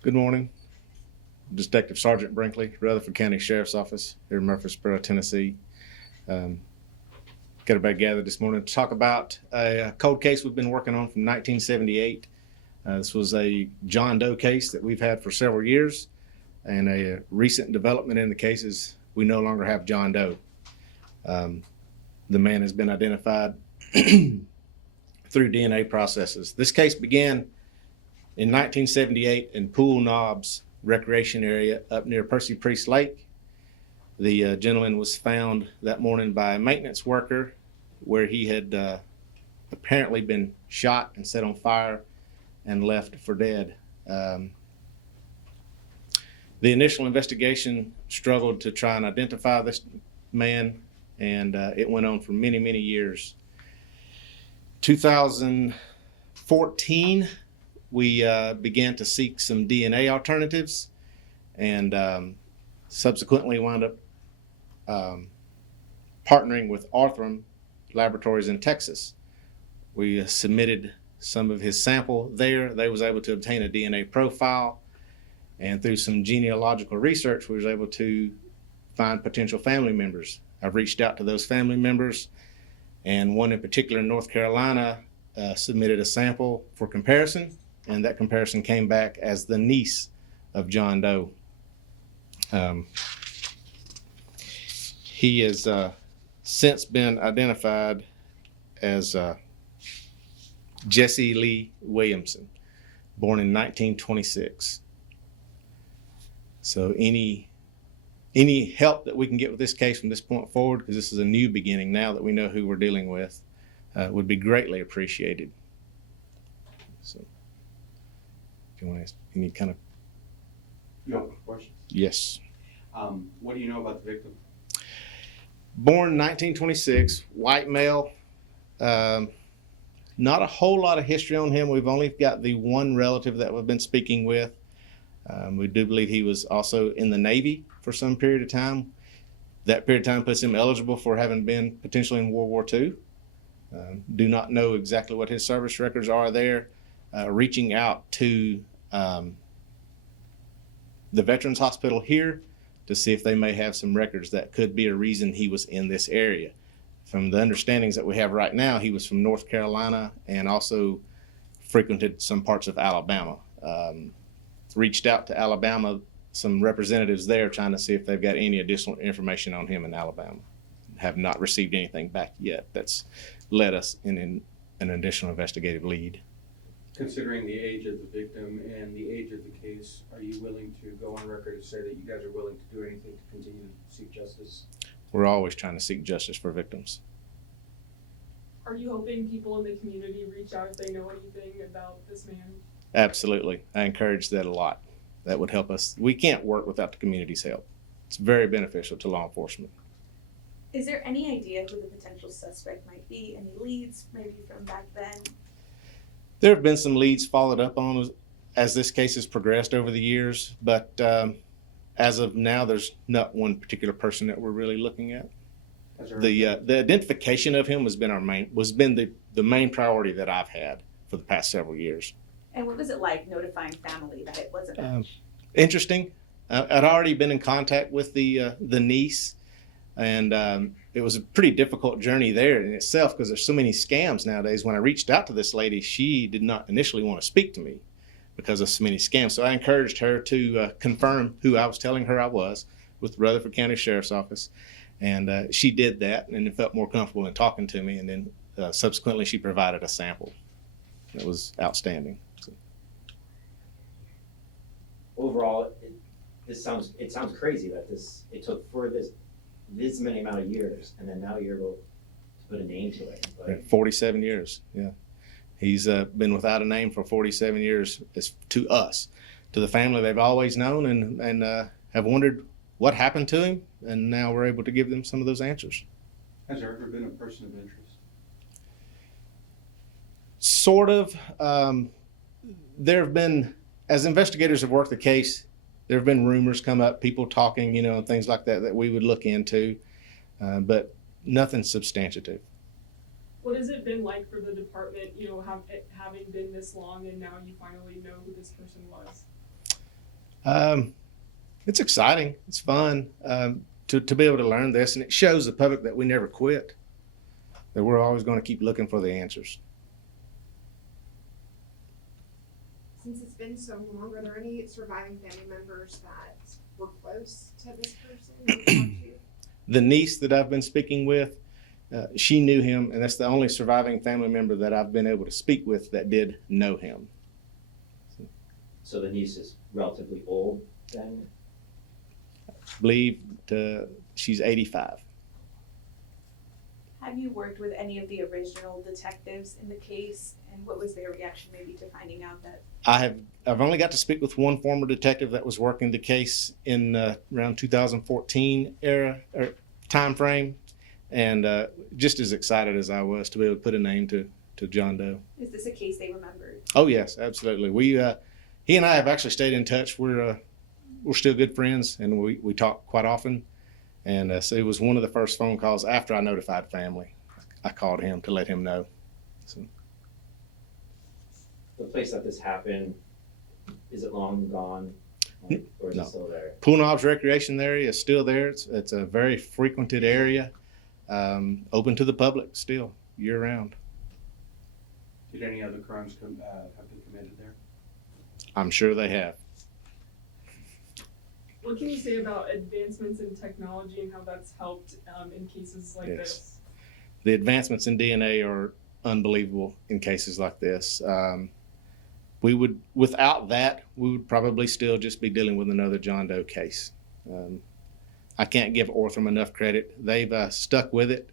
Good morning. Detective Sergeant Brinkley, Rutherford County Sheriff's Office here in Murfreesboro, Tennessee. Got everybody gathered this morning to talk about a cold case we've been working on from 1978. This was a John Doe case that we've had for several years, and a recent development in the case is we no longer have John Doe. The man has been identified through DNA processes. This case began in 1978 in Pool Knobs recreation area up near Percy Priest Lake. The gentleman was found that morning by a maintenance worker where he had apparently been shot and set on fire and left for dead. The initial investigation struggled to try and identify this man, and it went on for many, many years. 2014, we began to seek some DNA alternatives, and subsequently wound up partnering with Arthur Laboratories in Texas. We submitted some of his sample there. They was able to obtain a DNA profile, and through some genealogical research, we was able to find potential family members. I've reached out to those family members, and one in particular in North Carolina submitted a sample for comparison, and that comparison came back as the niece of John Doe. He has since been identified as Jesse Lee Williamson, born in 1926. So any help that we can get with this case from this point forward, because this is a new beginning now that we know who we're dealing with, would be greatly appreciated. So if you want to ask any kind of... You have questions? Yes. What do you know about the victim? Born 1926, white male. Not a whole lot of history on him. We've only got the one relative that we've been speaking with. We do believe he was also in the Navy for some period of time. That period of time puts him eligible for having been potentially in World War II. Do not know exactly what his service records are there. Reaching out to the Veterans Hospital here to see if they may have some records that could be a reason he was in this area. From the understandings that we have right now, he was from North Carolina and also frequented some parts of Alabama. Reached out to Alabama, some representatives there trying to see if they've got any additional information on him in Alabama. Have not received anything back yet. That's led us in an additional investigative lead. Considering the age of the victim and the age of the case, are you willing to go on record to say that you guys are willing to do anything to continue to seek justice? We're always trying to seek justice for victims. Are you hoping people in the community reach out if they know anything about this man? Absolutely. I encourage that a lot. That would help us. We can't work without the community's help. It's very beneficial to law enforcement. Is there any idea who the potential suspect might be? Any leads maybe from back then? There have been some leads followed up on as this case has progressed over the years, but as of now, there's not one particular person that we're really looking at. The identification of him has been the main priority that I've had for the past several years. And what was it like notifying family that it wasn't him? Interesting. I'd already been in contact with the niece, and it was a pretty difficult journey there in itself because there's so many scams nowadays. When I reached out to this lady, she did not initially want to speak to me because of so many scams. So I encouraged her to confirm who I was telling her I was with Rutherford County Sheriff's Office. And she did that and felt more comfortable in talking to me. And then subsequently, she provided a sample. It was outstanding. So. Overall, it sounds crazy that it took for this many amount of years, and then now you're able to put a name to it. But 47 years, yeah. He's been without a name for 47 years. As to us, to the family, they've always known and have wondered what happened to him, and now we're able to give them some of those answers. Has there ever been a person of interest? Sort of. There have been, as investigators have worked the case, there have been rumors come up, people talking, and things like that we would look into, but nothing substantive. What has it been like for the department, having been this long and now you finally know who this person was? It's exciting. It's fun to be able to learn this, and it shows the public that we never quit, that we're always going to keep looking for the answers. Since it's been so long, are there any surviving family members that were close to this person? you talked to? The niece that I've been speaking with, she knew him, and that's the only surviving family member that I've been able to speak with that did know him. So the niece is relatively old then? I believe she's 85. Have you worked with any of the original detectives in the case, and what was their reaction maybe to finding out that? I've only got to speak with one former detective that was working the case in around 2014 era or time frame, and just as excited as I was to be able to put a name to John Doe. Is this a case they remembered? Oh yes, absolutely. He and I have actually stayed in touch. We're still good friends, and we talk quite often. And so it was one of the first phone calls after I notified family. I called him to let him know. So, The place that this happened, is it long gone? Or is No. it still there? Pool Knobs Recreation area is still there. It's a very frequented area, open to the public still year round. Did any other crimes have been committed there? I'm sure they have. What can you say about advancements in technology and how that's helped in cases like Yes. this? The advancements in DNA are unbelievable in cases like this. Without that, we would probably still just be dealing with another John Doe case. I can't give Ortham enough credit. They've stuck with it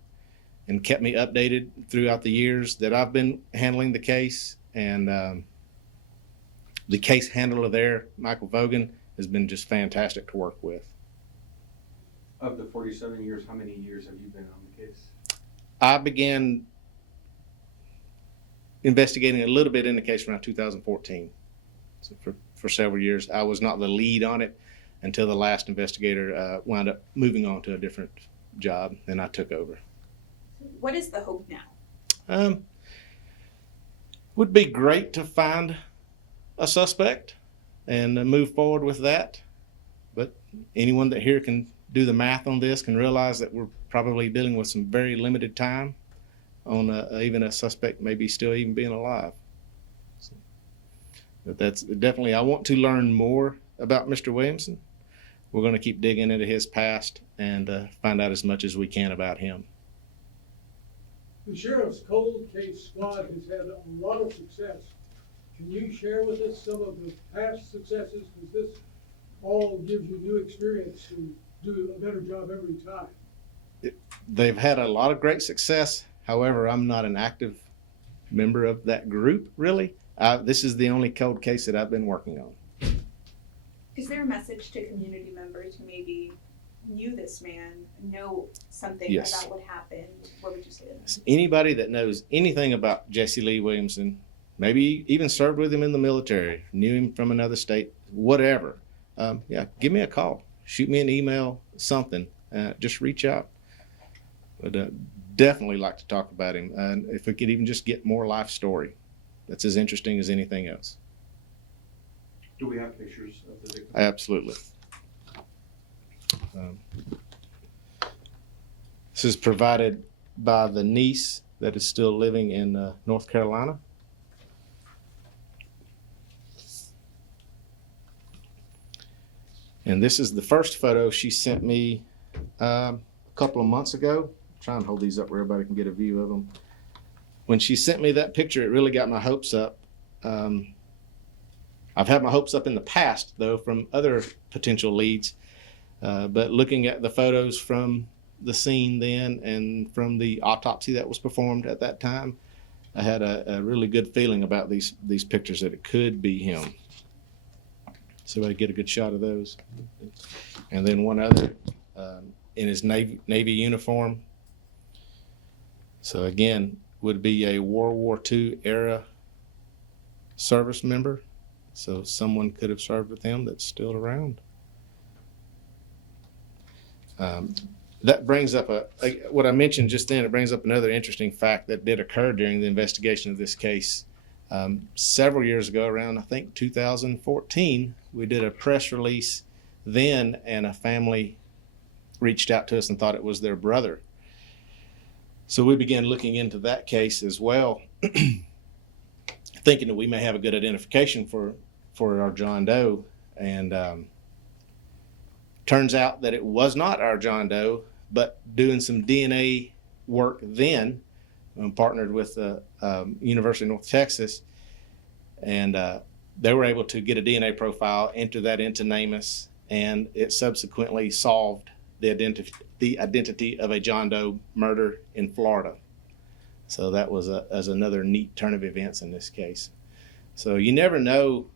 and kept me updated throughout the years that I've been handling the case. And the case handler there, Michael Vogan, has been just fantastic to work with. Of the 47 years, how many years have you been on the case? I began investigating a little bit in the case around 2014. So for several years, I was not the lead on it until the last investigator wound up moving on to a different job, and I took over. What is the hope now? Would be great to find a suspect and move forward with that. But anyone that here can do the math on this can realize that we're probably dealing with some very limited time on even a suspect maybe still even being alive. So, but that's definitely, I want to learn more about Mr. Williamson. We're going to keep digging into his past and find out as much as we can about him. The Sheriff's Cold Case Squad has had a lot of success. Can you share with us some of the past successes? Because this all gives you new experience to do a better job every time. They've had a lot of great success. However, I'm not an active member of that group, really. This is the only cold case that I've been working on. Is there a message to community members who maybe knew this man, know something Yes. about what happened? What would you say to them? Anybody that knows anything about Jesse Lee Williamson, maybe even served with him in the military, knew him from another state, whatever, give me a call, shoot me an email, something, just reach out. But definitely like to talk about him. And if we could even just get more life story, that's as interesting as anything else. Do we have pictures of the victim? Absolutely. This is provided by the niece that is still living in North Carolina. And this is the first photo she sent me a couple of months ago. Try and hold these up where everybody can get a view of them. When she sent me that picture, it really got my hopes up. I've had my hopes up in the past, though, from other potential leads. But looking at the photos from the scene then and from the autopsy that was performed at that time, I had a really good feeling about these pictures that it could be him. So I get a good shot of those. And then one other in his Navy uniform. So again, would be a World War II era service member. So someone could have served with him that's still around. That brings up what I mentioned just then. It brings up another interesting fact that did occur during the investigation of this case. Several years ago, around I think 2014, we did a press release then, and a family reached out to us and thought it was their brother. So we began looking into that case as well, thinking that we may have a good identification for our John Doe. And turns out that it was not our John Doe, but doing some DNA work then, partnered with the University of North Texas, and they were able to get a DNA profile, enter that into NamUs, and it subsequently solved the identity of a John Doe murder in Florida. So that was as another neat turn of events in this case. So you never know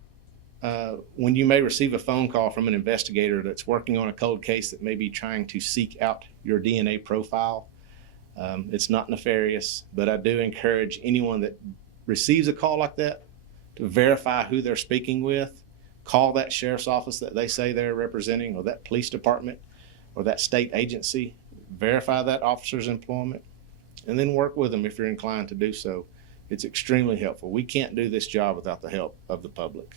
when you may receive a phone call from an investigator that's working on a cold case that may be trying to seek out your DNA profile. It's not nefarious, but I do encourage anyone that receives a call like that to verify who they're speaking with. Call that sheriff's office that they say they're representing, or that police department, or that state agency. Verify that officer's employment, and then work with them if you're inclined to do so. It's extremely helpful. We can't do this job without the help of the public.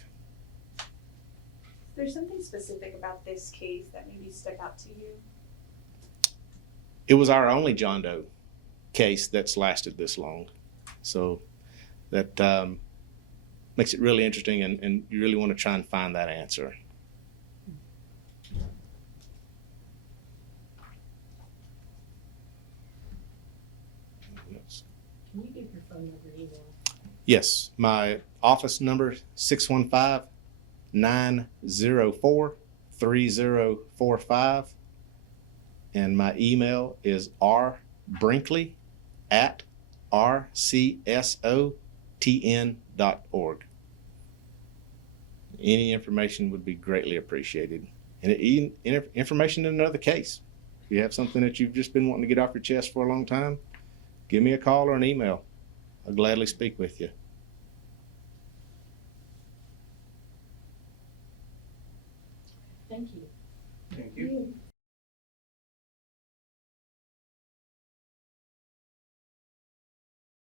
There's something specific about this case that maybe stuck out to you? It was our only John Doe case that's lasted this long. So that makes it really interesting, and you really want to try and find that answer. Can you give your phone number and email? Yes, my office number 615-904-3045, and my email is rbrinkley@rcsotn.org. Any information would be greatly appreciated, and information in another case. If you have something that you've just been wanting to get off your chest for a long time, give me a call or an email. I'll gladly speak with you. Thank you. Thank you.